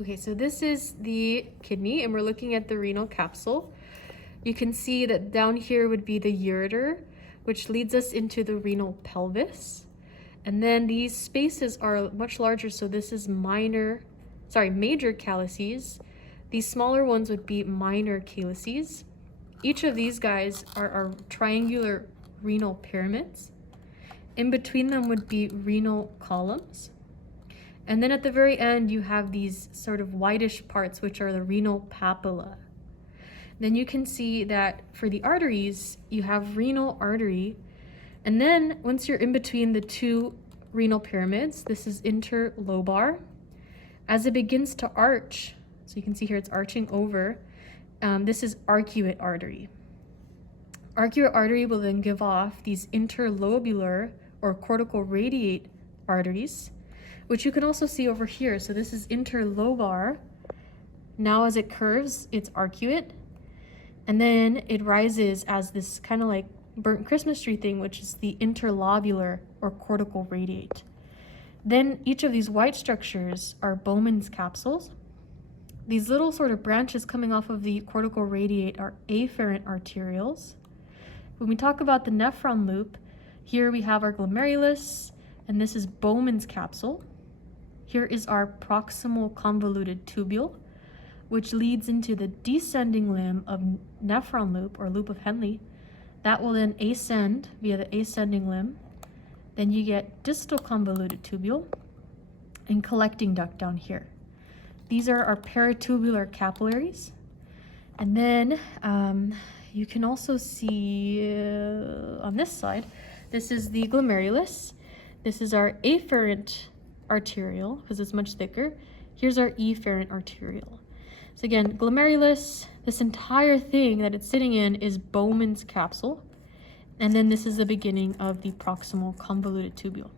Okay, so this is the kidney, and we're looking at the renal capsule. You can see that down here would be the ureter, which leads us into the renal pelvis. And then these spaces are much larger, so this is major calyces. These smaller ones would be minor calyces. Each of these guys are triangular renal pyramids. In between them would be renal columns. And then at the very end, you have these sort of whitish parts, which are the renal papilla. Then you can see that for the arteries, you have renal artery. And then once you're in between the two renal pyramids, this is interlobar. As it begins to arch, so you can see here it's arching over, this is arcuate artery. Arcuate artery will then give off these interlobular or cortical radiate arteries, which you can also see over here. So this is interlobar. Now as it curves, it's arcuate. And then it rises as this kind of like burnt Christmas tree thing, which is the interlobular or cortical radiate. Then each of these white structures are Bowman's capsules. These little sort of branches coming off of the cortical radiate are afferent arterioles. When we talk about the nephron loop, here we have our glomerulus, and this is Bowman's capsule. Here is our proximal convoluted tubule, which leads into the descending limb of nephron loop or loop of Henle. That will then ascend via the ascending limb. Then you get distal convoluted tubule and collecting duct down here. These are our peritubular capillaries. And then you can also see on this side, this is the glomerulus. This is our afferent arteriole because it's much thicker. Here's our efferent arteriole. So again, glomerulus, this entire thing that it's sitting in is Bowman's capsule. And then this is the beginning of the proximal convoluted tubule.